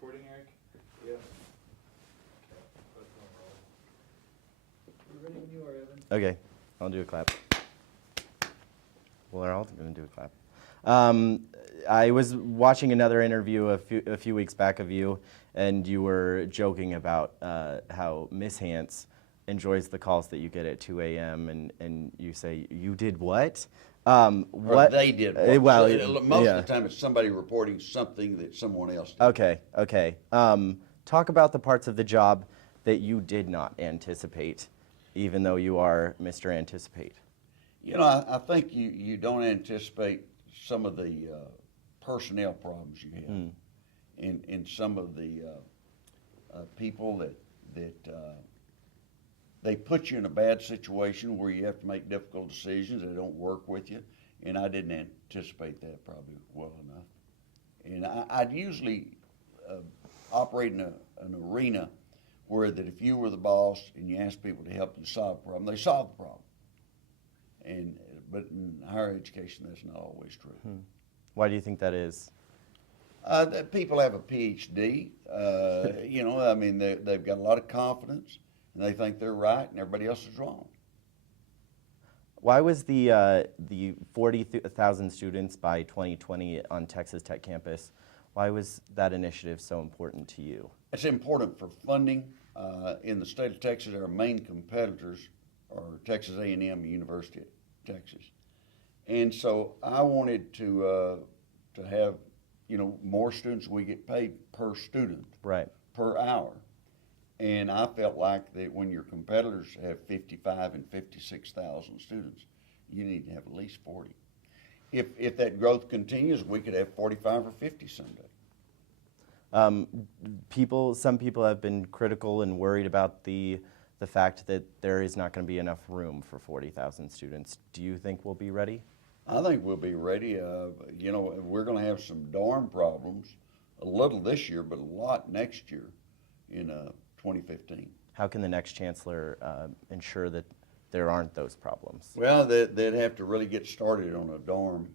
recording, Eric? Yeah. We're ready when you are, Evan. Okay, I'll do a clap. Well, they're all going to do a clap. I was watching another interview a few weeks back of you, and you were joking about how Miss Hance enjoys the calls that you get at 2 a.m. and you say, "You did what?" Or they did. Well, Most yeah. of the time, it's somebody reporting something that someone else did. Okay. Talk about the parts of the job that you did not anticipate, even though you are Mr. Anticipate. You know, I think you don't anticipate some of the personnel problems you have, and some of the people that they put you in a bad situation where you have to make difficult decisions. They don't work with you, and I didn't anticipate that probably well enough. And I'd usually operate in an arena where that if you were the boss and you asked people to help you solve a problem, they solve the problem. But in higher education, that's not always true. Why do you think that is? That people have a PhD. You know, I mean, they've got a lot of confidence, and they think they're right, and everybody else is wrong. Why was the 40,000 students by 2020 on Texas Tech campus, why was that initiative so important to you? It's important for funding. In the state of Texas, our main competitors are Texas A&M and University of Texas. And so I wanted to have, you know, more students. We get paid per student, Right. per hour. And I felt like that when your competitors have 55 and 56,000 students, you need to have at least 40. If that growth continues, we could have 45 or 50 someday. Some people have been critical and worried about the fact that there is not going to be enough room for 40,000 students. Do you think we'll be ready? I think we'll be ready. You know, we're going to have some dorm problems, a little this year, but a lot next year in 2015. How can the next chancellor ensure that there aren't those problems? Well, they'd have to really get started on a dorm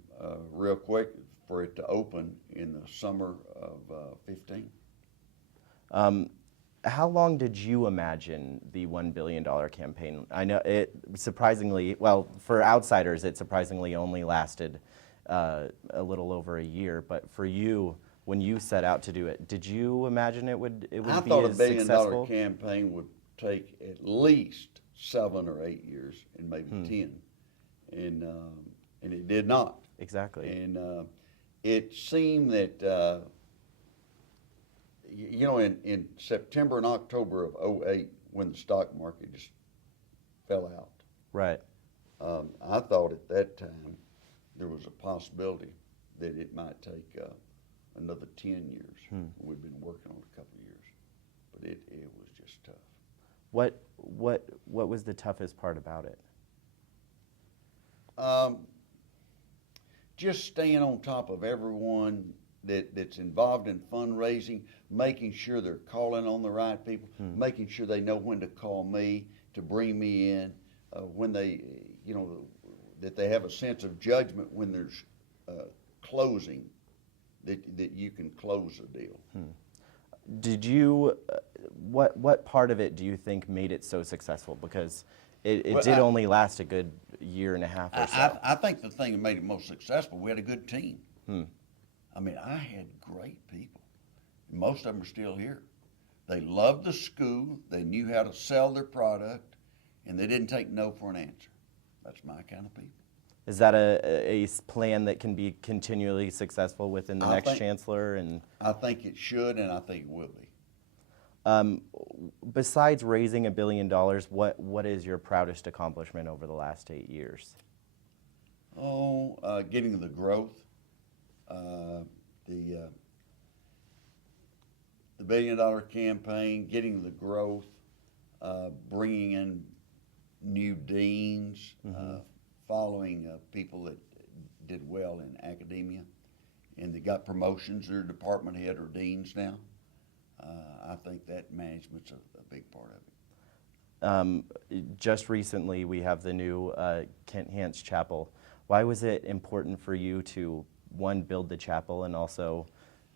real quick for it to open in the summer of 15. How long did you imagine the $1 billion campaign? I know it surprisingly, well, for outsiders, it surprisingly only lasted a little over a year. But for you, when you set out to do it, did you imagine it would be as successful? I thought a $1 billion campaign would take at least 7 or 8 years, and maybe 10, and it did not. Exactly. And it seemed that. You know, in September and October of 2008, when the stock market just fell out, Right. I thought at that time there was a possibility that it might take another 10 years. We've been working on it a couple of years, but it was just tough. What was the toughest part about it? Just staying on top of everyone that's involved in fundraising, making sure they're calling on the right people, making sure they know when to call me to bring me in, when they, you know, that they have a sense of judgment when there's closing, that you can close a deal. Did you, what part of it do you think made it so successful? Because it did only last a good year and a half or so. I think the thing that made it most successful, we had a good team. I mean, I had great people. Most of them are still here. They loved the school. They knew how to sell their product, and they didn't take no for an answer. That's my kind of people. Is that a plan that can be continually successful within the next chancellor? And I think it should, and I think it will be. Besides raising $1 billion, what is your proudest accomplishment over the last 8 years? Getting the growth. The $1 billion campaign, getting the growth, bringing in new deans, following people that did well in academia, and they got promotions. They're department head or deans now. I think that management's a big part of it. Just recently, we have the new Hance Chapel. Why was it important for you to, one, build the chapel, and also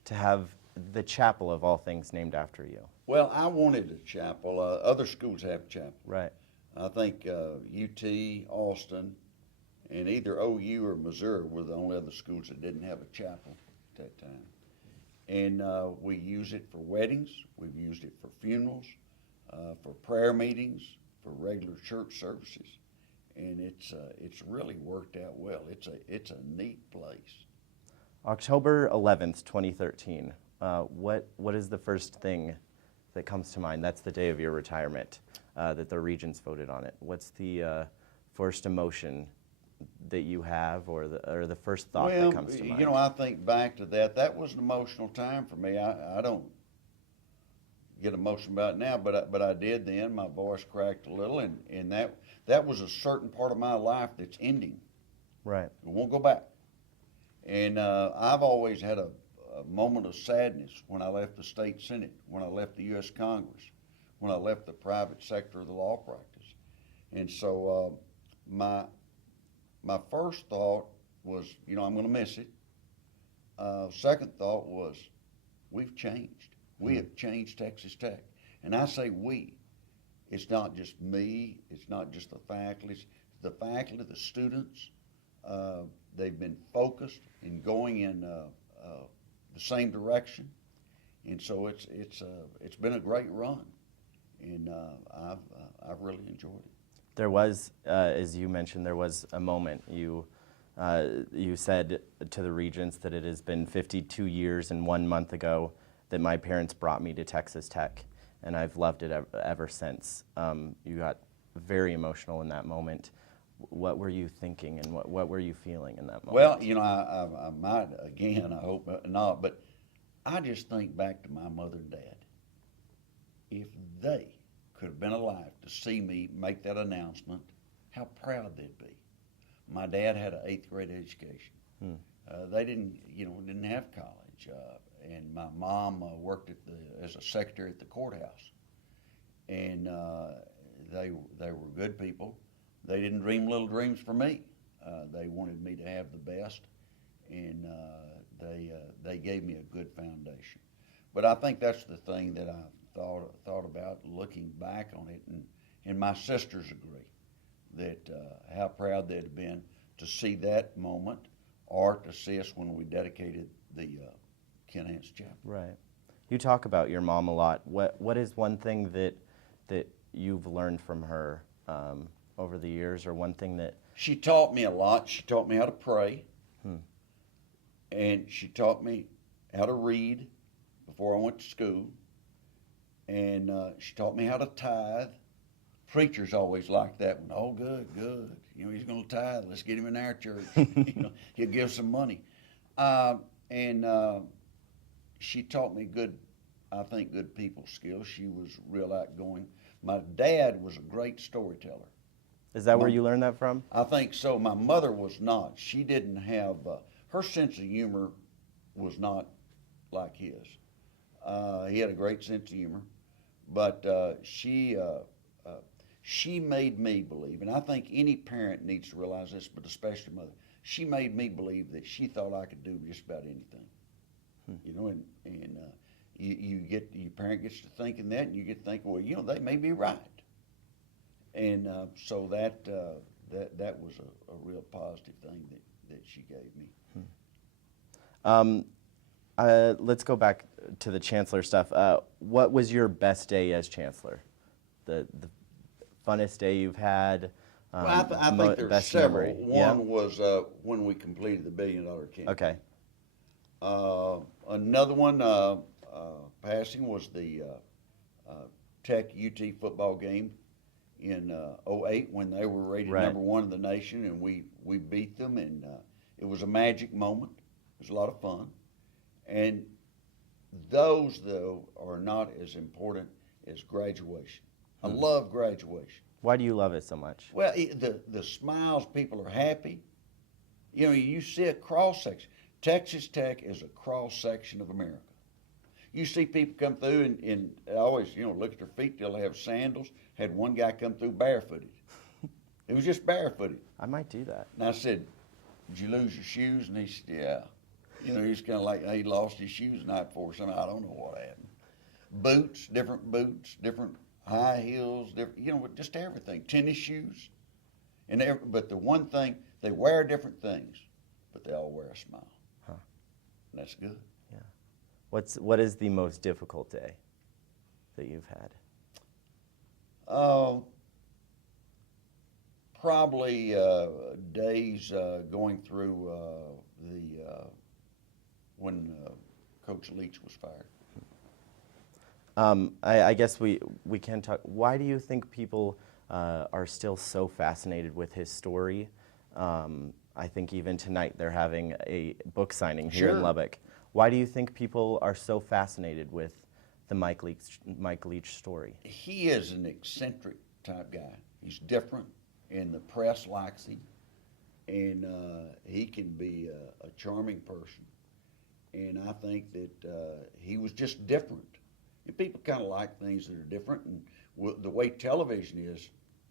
to have the chapel of all things named after you? Well, I wanted a chapel. Other schools have chapel. Right. I think UT, Austin, and either OU or Missouri were the only other schools that didn't have a chapel at that time. And we use it for weddings. We've used it for funerals, for prayer meetings, for regular church services, and it's really worked out well. It's a neat place. October 11th, 2013. What is the first thing that comes to mind? That's the day of your retirement, that the Regents voted on it. What's the first emotion that you have, or the first thought that comes to mind? You know, I think back to that. That was an emotional time for me. I don't get emotional about it now, but I did then. My voice cracked a little, and that was a certain part of my life that's ending. Right. It won't go back. And I've always had a moment of sadness when I left the state Senate, when I left the U.S. Congress, when I left the private sector of the law practice. And so my first thought was, you know, I'm going to miss it. Second thought was, we've changed. We have changed Texas Tech. And I say we. It's not just me. It's not just the faculty. It's the faculty, the students. They've been focused in going in the same direction. And so it's been a great run. And I've really enjoyed it. There was, as you mentioned, there was a moment. You said to the Regents that it has been 52 years and 1 month ago that my parents brought me to Texas Tech, and I've loved it ever since. You got very emotional in that moment. What were you thinking, and what were you feeling in that moment? Well, you know, I might, again, I hope not, but I just think back to my mother and dad. If they could have been alive to see me make that announcement, how proud they'd be. My dad had an 8th grade education. They didn't have college, and my mom worked as a secretary at the courthouse. And they were good people. They didn't dream little dreams for me. They wanted me to have the best, and they gave me a good foundation. But I think that's the thing that I thought about looking back on it, and my sisters agree that how proud they'd have been to see that moment, or to see us when we dedicated the Hance Chapel. Right. You talk about your mom a lot. What is one thing that you've learned from her over the years, or one thing that... She taught me a lot. She taught me how to pray, and she taught me how to read before I went to school, and she taught me how to tithe. Preachers always like that one. Oh, good. You know, he's going to tithe. Let's get him in our church. You know, he'll give some money. And she taught me good people skills. She was real outgoing. My dad was a great storyteller. Is that where you learned that from? I think so. My mother was not. She didn't have, her sense of humor was not like his. He had a great sense of humor, but she made me believe, and I think any parent needs to realize this, but especially mother, she made me believe that she thought I could do just about anything. You know, and your parent gets to thinking that, and you get to think, well, you know, they may be right. And so that was a real positive thing that she gave me. Let's go back to the chancellor stuff. What was your best day as chancellor? The funnest day you've had? Well, I think there's best several. memory. One was when we completed the $1 billion campaign. Okay. Another one passing was the Tech UT football game in 2008 when they were rated number 1 in the nation, and we beat them, and it was a magic moment. It was a lot of fun. And those, though, are not as important as graduation. I love graduation. Why do you love it so much? Well, the smiles, people are happy. You know, you see a cross-section. Texas Tech is a cross-section of America. You see people come through and always, you know, look at their feet. They'll have sandals. Had one guy come through barefooted. It was just barefooted. I might do that. And I said, did you lose your shoes? And he said, yeah. You know, he's kind of like he lost his shoes the night before something. I don't know what happened. Boots, different high heels, different, you know, just everything. Tennis shoes, but the one thing, they wear different things, but they all wear a smile. Huh. And that's good. Yeah. What is the most difficult day that you've had? Probably days going through when Coach Leach was fired. I guess we can talk. Why do you think people are still so fascinated with his story? I think even tonight they're having a book signing here in Sure. Lubbock. Why do you think people are so fascinated with the Mike Leach story? He is an eccentric type guy. He's different, and the press likes him, and he can be a charming person. And I think that he was just different. And people kind of like things that are different, and the way television is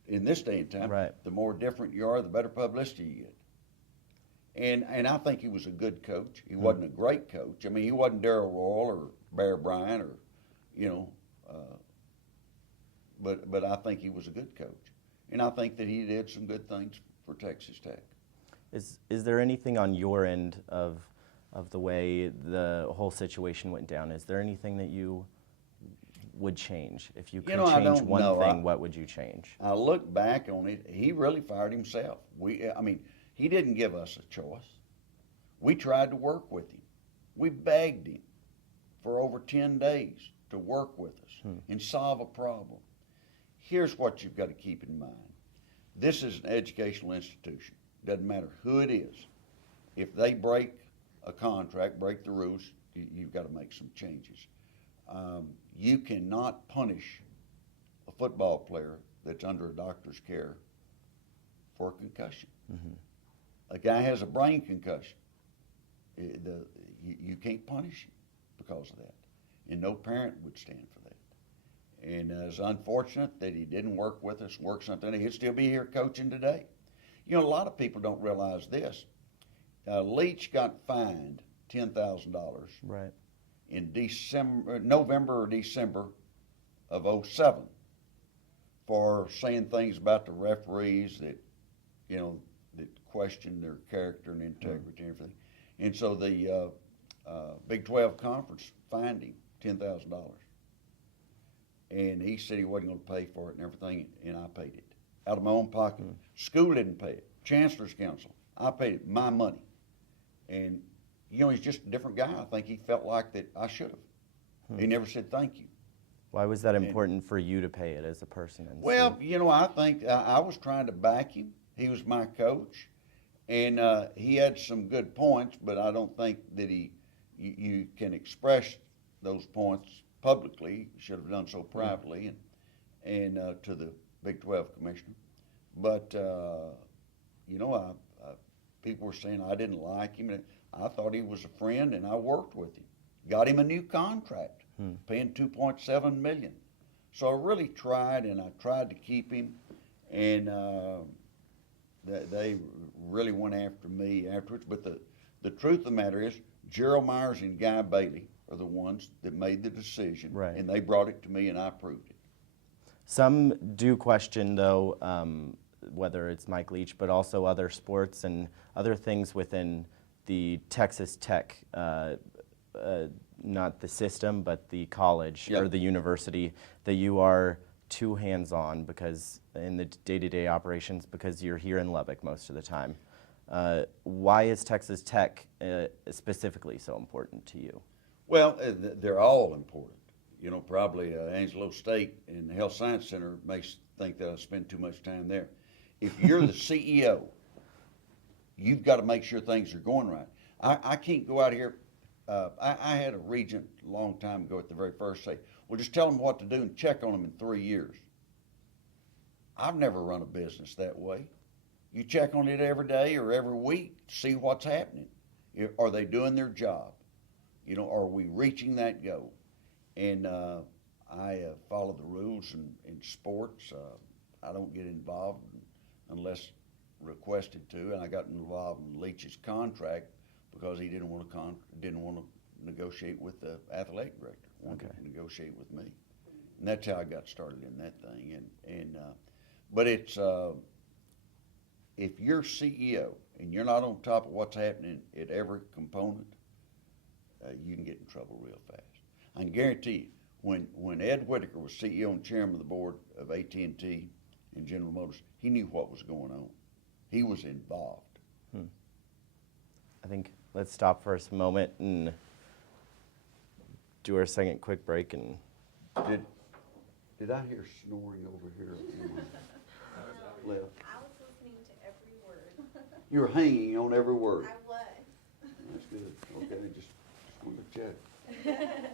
in this day and time, Right. the more different you are, the better publicity you get. And I think he was a good coach. He wasn't a great coach. I mean, he wasn't Darrell Royal or Bear Bryant or, you know, but I think he was a good coach. And I think that he did some good things for Texas Tech. Is there anything on your end of the way the whole situation went down? Is there anything that you would change? If you could I change don't one know. thing, what would you change? I look back on it, he really fired himself. I mean, he didn't give us a choice. We tried to work with him. We begged him for over 10 days to work with us and solve a problem. Here's what you've got to keep in mind. This is an educational institution. Doesn't matter who it is. If they break a contract, break the rules, you've got to make some changes. You cannot punish a football player that's under a doctor's care for a concussion. Mm-hmm. A guy has a brain concussion. You can't punish him because of that. And no parent would stand for that. And it's unfortunate that he didn't work with us, work something. He'd still be here coaching today. You know, a lot of people don't realize this. Leach got fined $10,000 Right. in November or December of '07 for saying things about the referees that, you know, that questioned their character and integrity and everything. And so the Big 12 conference fined him $10,000. And he said he wasn't going to pay for it and everything, and I paid it out of my own pocket. School didn't pay it. Chancellor's Council, I paid it, my money. And, you know, he's just a different guy. I think he felt like that I should have. He never said thank you. Why was that important for you to pay it as a person? Well, you know, I think I was trying to back him. He was my coach, and he had some good points, but I don't think that you can express those points publicly. You should have done so privately and to the Big 12 commissioner. But, you know, people were saying I didn't like him. And I thought he was a friend, and I worked with him. Got him a new contract, paying $2.7 million. So I really tried, and I tried to keep him, and they really went after me afterwards. But the truth of the matter is, Gerald Myers and Guy Bailey are the ones that made the decision, Right. and they brought it to me, and I approved it. Some do question, though, whether it's Mike Leach, but also other sports and other things within the Texas Tech, not the system, but the college or the university, that you are too hands-on because in the day-to-day operations because you're here in Lubbock most of the time. Why is Texas Tech specifically so important to you? Well, they're all important. You know, probably Angelo State and the Health Science Center may think that I spend too much time there. If you're the CEO, you've got to make sure things are going right. I can't go out here. I had a regent a long time ago at the very first say, well, just tell them what to do and check on them in 3 years. I've never run a business that way. You check on it every day or every week, see what's happening. Are they doing their job? You know, are we reaching that goal? And I follow the rules in sports. I don't get involved unless requested to, and I got involved in Leach's contract because he didn't want to negotiate with the athletic director. Wanted Okay. to negotiate with me, and that's how I got started in that thing. But it's if you're CEO and you're not on top of what's happening at every component, you can get in trouble real fast. I can guarantee you, when Ed Whitaker was CEO and chairman of the board of AT&T and General Motors, he knew what was going on. He was involved. I think let's stop for a moment and do our second quick break. And Did I hear snoring over here on my left? I was listening to every word. You were hanging on every word. I was. That's good. Okay, just wanted to check.